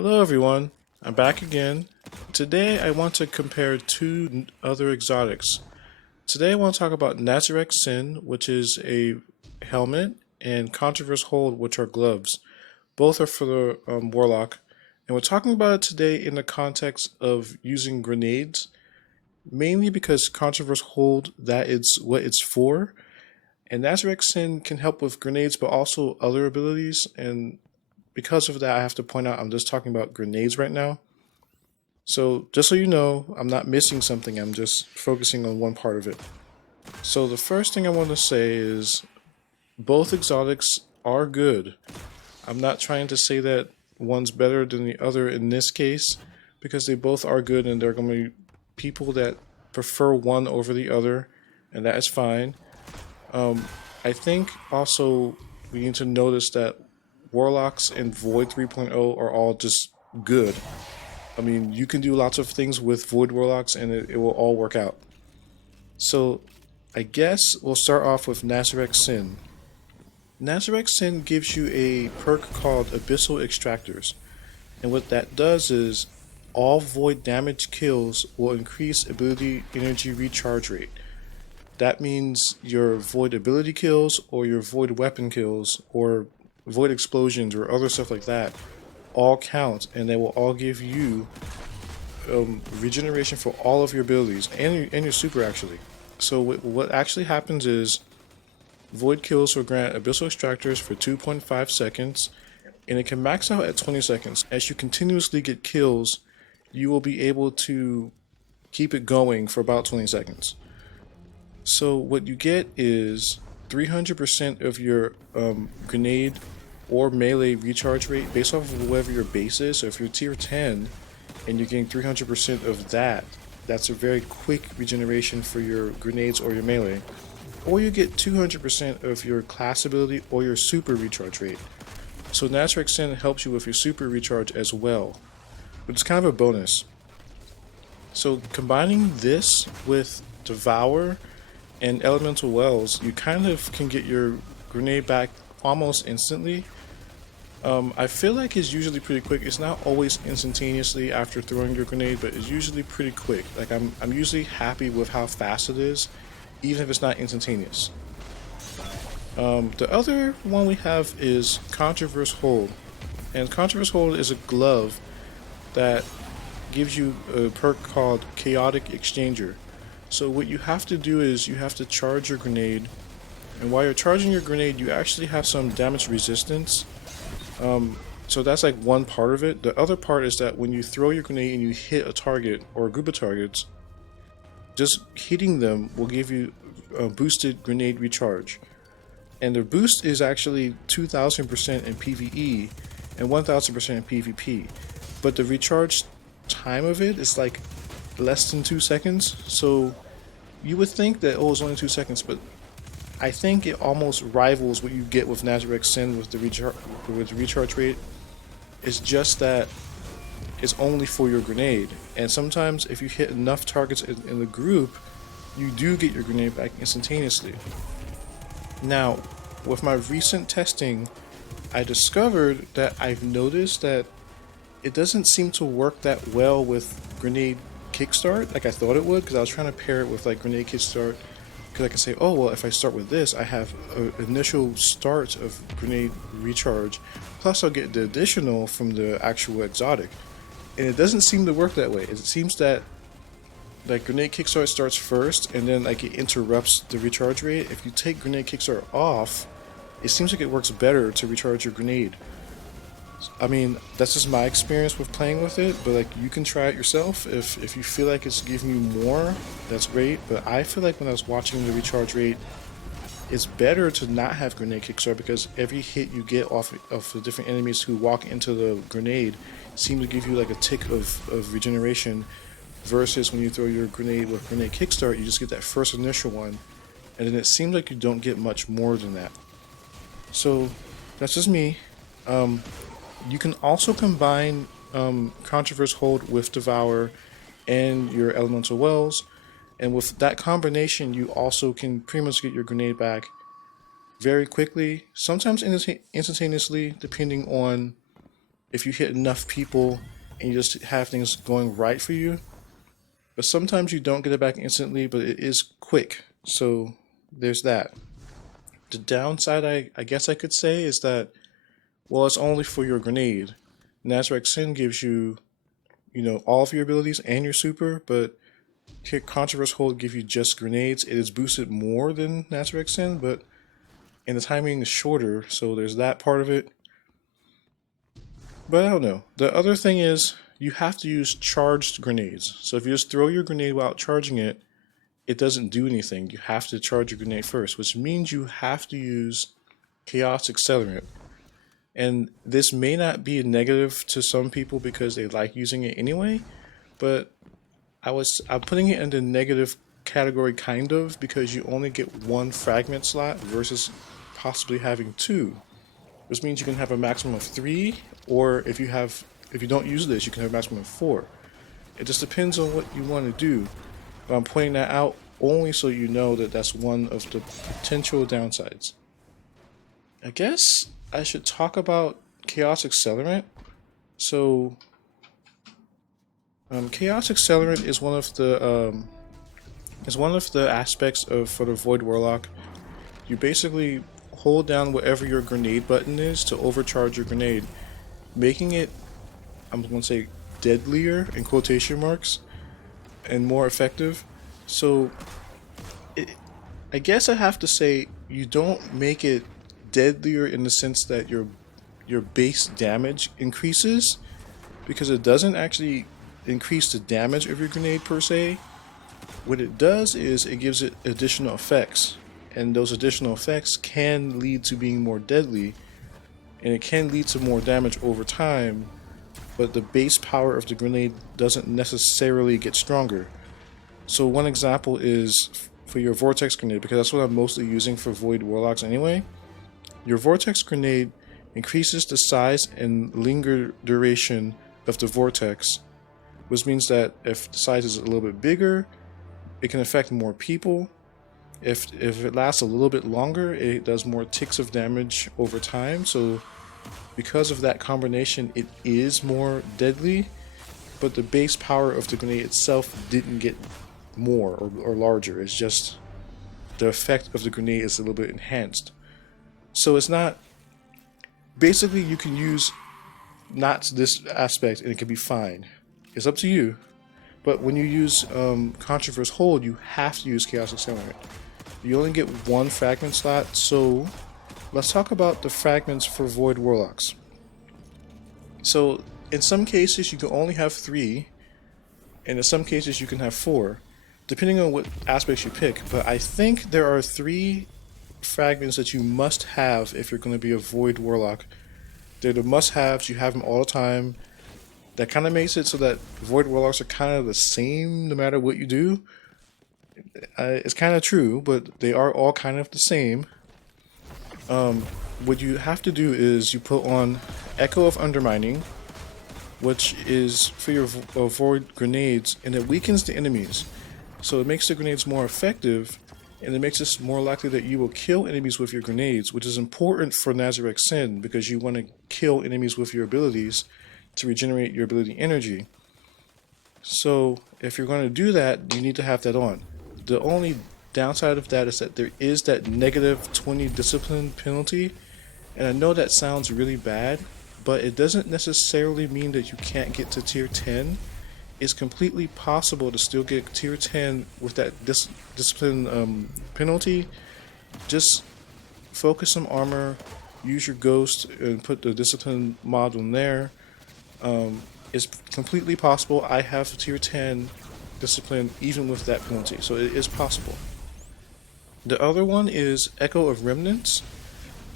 Hello everyone, I'm back again. Today I want to compare two other exotics. Today I want to talk about Nezarec Sin, which is a helmet, and Contraverse Hold, which are gloves. Both are for the Warlock. And we're talking about it today in the context of using grenades, mainly because Contraverse Hold, that is what it's for. And Nezarec Sin can help with grenades, but also other abilities, and because of that, I have to point out I'm just talking about grenades right now. So just so you know, I'm not missing something, I'm just focusing on one part of it. So the first thing I want to say is both exotics are good. I'm not trying to say that one's better than the other in this case, because they both are good and there are going to be people that prefer one over the other, and that is fine. I think also we need to notice that Warlocks and Void 3.0 are all just good. I mean, you can do lots of things with Void Warlocks and it will all work out. So, I guess we'll start off with Nezarec Sin. Nezarec Sin gives you a perk called Abyssal Extractors. And what that does is, all Void damage kills will increase ability energy recharge rate. That means your Void ability kills, or your Void weapon kills, or Void explosions, or other stuff like that all count, and they will all give you regeneration for all of your abilities and your super actually. So what actually happens is Void kills will grant Abyssal Extractors for 2.5 seconds, and it can max out at 20 seconds. As you continuously get kills, you will be able to keep it going for about 20 seconds. So what you get is 300% of your grenade or melee recharge rate based off of whatever your base is. So if you're tier 10 and you're getting 300% of that, that's a very quick regeneration for your grenades or your melee. Or you get 200% of your class ability or your super recharge rate. So Nezarec Sin helps you with your super recharge as well, but it's kind of a bonus. So combining this with Devour and Elemental Wells, you kind of can get your grenade back almost instantly. I feel like it's usually pretty quick. It's not always instantaneously after throwing your grenade, but it's usually pretty quick. Like I'm usually happy with how fast it is, even if it's not instantaneous. The other one we have is Contraverse Hold, and Contraverse Hold is a glove that gives you a perk called Chaotic Exchanger. So what you have to do is you have to charge your grenade, and while you're charging your grenade, you actually have some damage resistance. So that's like one part of it. The other part is that when you throw your grenade and you hit a target or a group of targets, just hitting them will give you a boosted grenade recharge. And the boost is actually 2000% in PvE and 1000% in PvP. But the recharge time of it is like less than 2 seconds. So you would think that, oh, it's only 2 seconds, but I think it almost rivals what you get with Nezarec Sin with the recharge rate. It's just that it's only for your grenade, and sometimes if you hit enough targets in the group, you do get your grenade back instantaneously. Now, with my recent testing, I discovered that I've noticed that it doesn't seem to work that well with Grenade Kickstart like I thought it would, because I was trying to pair it with like Grenade Kickstart, because I can say, oh well, if I start with this, I have an initial start of grenade recharge, plus I'll get the additional from the actual exotic. And it doesn't seem to work that way. It seems that like Grenade Kickstart starts first, and then like it interrupts the recharge rate. If you take Grenade Kickstart off, it seems like it works better to recharge your grenade. I mean, that's just my experience with playing with it, but like you can try it yourself. If you feel like it's giving you more, that's great. But I feel like when I was watching the recharge rate, it's better to not have Grenade Kickstart, because every hit you get off of the different enemies who walk into the grenade seem to give you like a tick of regeneration, versus when you throw your grenade with Grenade Kickstart, you just get that first initial one, and then it seems like you don't get much more than that. So that's just me. You can also combine Contraverse Hold with Devour and your Elemental Wells, and with that combination, you also can pretty much get your grenade back very quickly, sometimes instantaneously, depending on if you hit enough people and you just have things going right for you. But sometimes you don't get it back instantly, but it is quick. So there's that. The downside, I guess I could say, is that, well, it's only for your grenade. Nezarec Sin gives you, all of your abilities and your super, but here Contraverse Hold give you just grenades. It is boosted more than Nezarec Sin, and the timing is shorter, so there's that part of it. But I don't know. The other thing is, you have to use charged grenades. So if you just throw your grenade without charging it, it doesn't do anything. You have to charge your grenade first, which means you have to use Chaos Accelerant. And this may not be a negative to some people because they like using it anyway, but I'm putting it in the negative category kind of, because you only get one fragment slot versus possibly having two. Which means you can have a maximum of 3, or if you don't use this, you can have a maximum of 4. It just depends on what you want to do. But I'm pointing that out only so you know that that's one of the potential downsides. I guess I should talk about Chaos Accelerant. So, Chaos Accelerant is one of the aspects for the Void Warlock. You basically hold down whatever your grenade button is to overcharge your grenade, making it, I'm going to say, deadlier in quotation marks and more effective. So I guess I have to say, you don't make it deadlier in the sense that your base damage increases, because it doesn't actually increase the damage of your grenade per se. What it does is it gives it additional effects, and those additional effects can lead to being more deadly, and it can lead to more damage over time, but the base power of the grenade doesn't necessarily get stronger. So one example is for your Vortex Grenade, because that's what I'm mostly using for Void Warlocks anyway. Your Vortex Grenade increases the size and linger duration of the Vortex, which means that if the size is a little bit bigger, it can affect more people. If it lasts a little bit longer, it does more ticks of damage over time. So because of that combination, it is more deadly, but the base power of the grenade itself didn't get more or larger. It's just the effect of the grenade is a little bit enhanced. So it's not, basically you can use not this aspect and it can be fine. It's up to you. But when you use Contraverse Hold, you have to use Chaos Accelerant. You only get one fragment slot, so let's talk about the fragments for Void Warlocks. So in some cases you can only have 3, and in some cases you can have 4, depending on what aspects you pick. But I think there are 3 fragments that you must have if you're going to be a Void Warlock. They're the must-haves, you have them all the time. That kind of makes it so that Void Warlocks are kind of the same no matter what you do. It's kind of true, but they are all kind of the same. What you have to do is you put on Echo of Undermining, which is for your Void Grenades, and it weakens the enemies. So it makes the grenades more effective, and it makes it more likely that you will kill enemies with your grenades, which is important for Nezarec Sin, because you want to kill enemies with your abilities to regenerate your ability energy. So if you're going to do that, you need to have that on. The only downside of that is that there is that negative 20 discipline penalty, and I know that sounds really bad, but it doesn't necessarily mean that you can't get to tier 10. It's completely possible to still get tier 10 with that discipline penalty. Just focus some armor, use your ghost, and put the discipline mod on there. It's completely possible. I have tier 10 discipline even with that penalty, so it is possible. The other one is Echo of Remnants.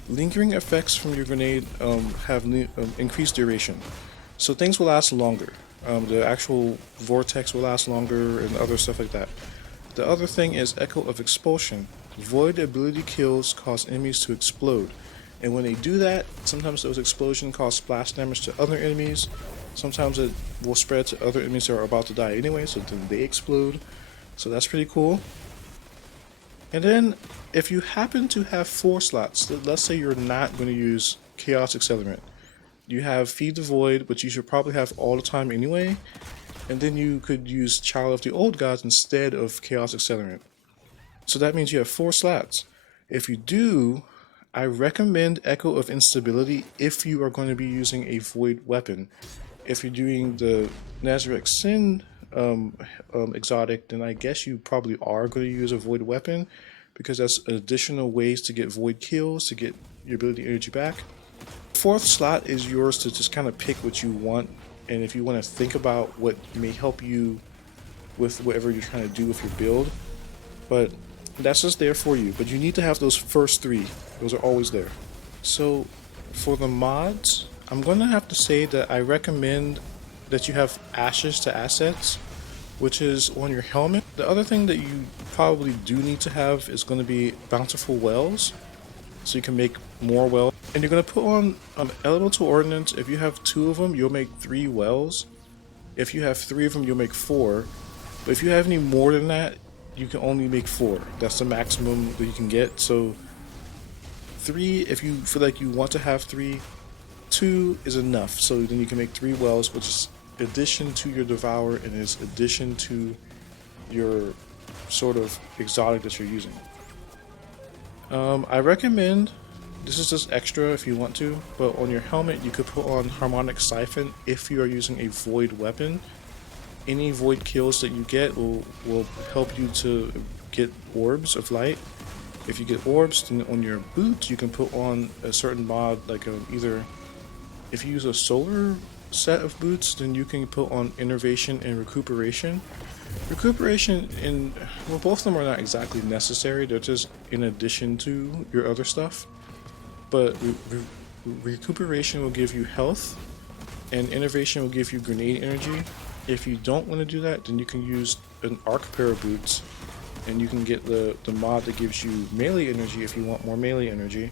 Lingering effects from your grenade have increased duration, so things will last longer. The actual vortex will last longer and other stuff like that. The other thing is Echo of Expulsion. Void ability kills cause enemies to explode, and when they do that, sometimes those explosions cause splash damage to other enemies. Sometimes it will spread to other enemies that are about to die anyway, so then they explode. So that's pretty cool. And then, if you happen to have 4 slots, let's say you're not going to use Chaos Accelerant, You have Feed the Void, which you should probably have all the time anyway, and then you could use Child of the Old Gods instead of Chaos Accelerant. So that means you have 4 slots. If you do, I recommend Echo of Instability if you are going to be using a Void weapon. If you're doing the Nezarec Sin exotic, then I guess you probably are going to use a Void weapon, because that's additional ways to get Void kills, to get your ability energy back. 4th slot is yours to just kind of pick what you want, and if you want to think about what may help you with whatever you're trying to do with your build. But that's just there for you. But you need to have those first 3. Those are always there. So for the mods, I'm going to have to say that I recommend that you have Ashes to Assets, which is on your helmet. The other thing that you probably do need to have is going to be Bountiful Wells, so you can make more wells. And you're going to put on Elemental Ordnance. If you have 2 of them, you'll make 3 wells. If you have 3 of them, you'll make 4. But if you have any more than that, you can only make 4. That's the maximum that you can get. So 3, if you feel like you want to have 3, 2 is enough. So then you can make 3 wells, which is addition to your Devour and is addition to your sort of exotic that you're using. I recommend, this is just extra if you want to, but on your helmet you could put on Harmonic Siphon if you are using a Void weapon. Any Void kills that you get will help you to get Orbs of Light. If you get Orbs, then on your boots you can put on a certain mod, like either if you use a solar set of boots, then you can put on Innervation and Recuperation. Recuperation, well, both of them are not exactly necessary, they're just in addition to your other stuff. But Recuperation will give you health, and Innervation will give you grenade energy. If you don't want to do that, then you can use an Arc pair of boots, and you can get the mod that gives you melee energy if you want more melee energy.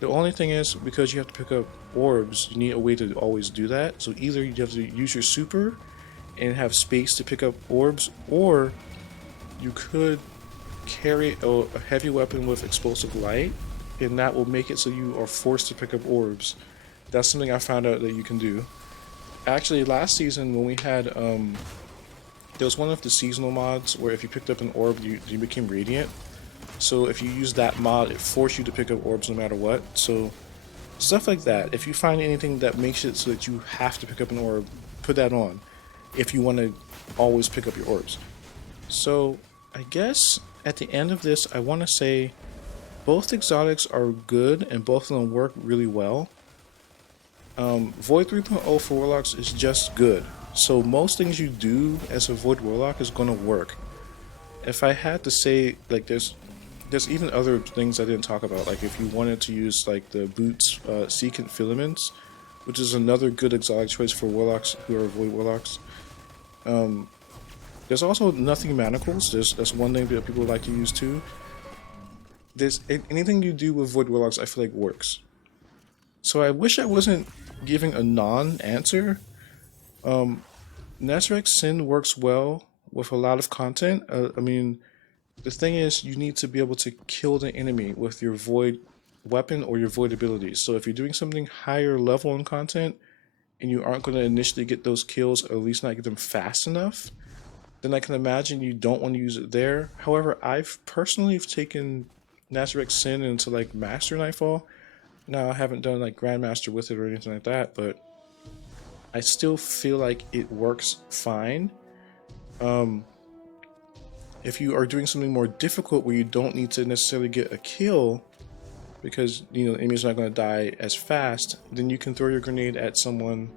The only thing is, because you have to pick up orbs, you need a way to always do that. So either you have to use your super and have space to pick up orbs, or you could carry a heavy weapon with explosive light, and that will make it so you are forced to pick up orbs. That's something I found out that you can do. Actually, last season when we had, there was one of the seasonal mods where if you picked up an orb, you became radiant. So if you use that mod, it forces you to pick up orbs no matter what. So stuff like that. If you find anything that makes it so that you have to pick up an orb, put that on if you want to always pick up your orbs. So I guess at the end of this, I want to say both exotics are good and both of them work really well. Void 3.0 for Warlocks is just good. So most things you do as a Void Warlock is going to work. If I had to say, like, there's even other things I didn't talk about, like if you wanted to use like the boots Secant Filaments, which is another good exotic choice for Warlocks who are Void Warlocks. There's also Nothing Manacles. That's one thing that people like to use too. There's anything you do with Void Warlocks I feel like works. So I wish I wasn't giving a non-answer. Nezarec Sin works well with a lot of content. I mean, the thing is, you need to be able to kill the enemy with your Void weapon or your Void abilities. So if you're doing something higher level in content, and you aren't going to initially get those kills, or at least not get them fast enough, then I can imagine you don't want to use it there. However, I've personally taken Nezarec Sin into like Master Nightfall. Now, I haven't done like Grandmaster with it or anything like that, but I still feel like it works fine. If you are doing something more difficult where you don't need to necessarily get a kill, because you know the enemy's not going to die as fast, then you can throw your grenade at someone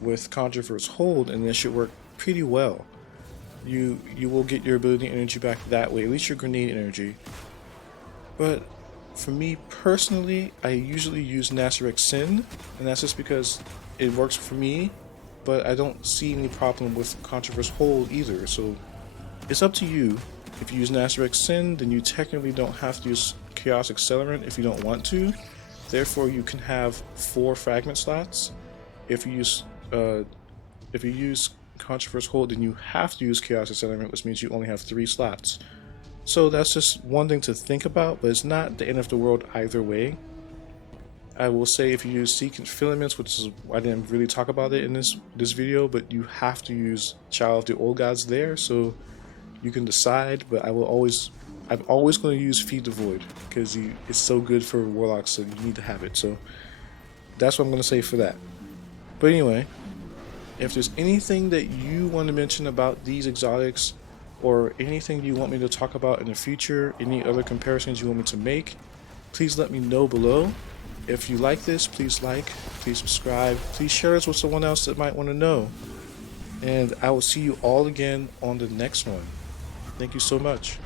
with Contraverse Hold, and this should work pretty well. You will get your ability energy back that way, at least your grenade energy. But for me personally, I usually use Nezarec Sin, and that's just because it works for me, but I don't see any problem with Contraverse Hold either, so it's up to you. If you use Nezarec Sin, then you technically don't have to use Chaos Accelerant if you don't want to. Therefore, you can have 4 fragment slots. If you use Contraverse Hold, then you have to use Chaos Accelerant, which means you only have 3 slots. So that's just one thing to think about, but it's not the end of the world either way. I will say if you use sequence filaments, which is I didn't really talk about it in this video, but you have to use Child of the Old Gods there, so you can decide. But I'm always going to use Feed the Void because it's so good for warlocks, so you need to have it. So that's what I'm going to say for that. But anyway, if there's anything that you want to mention about these exotics, or anything you want me to talk about in the future, any other comparisons you want me to make, please let me know below. If you like this, please like, please subscribe, please share this with someone else that might want to know. And I will see you all again on the next one. Thank you so much.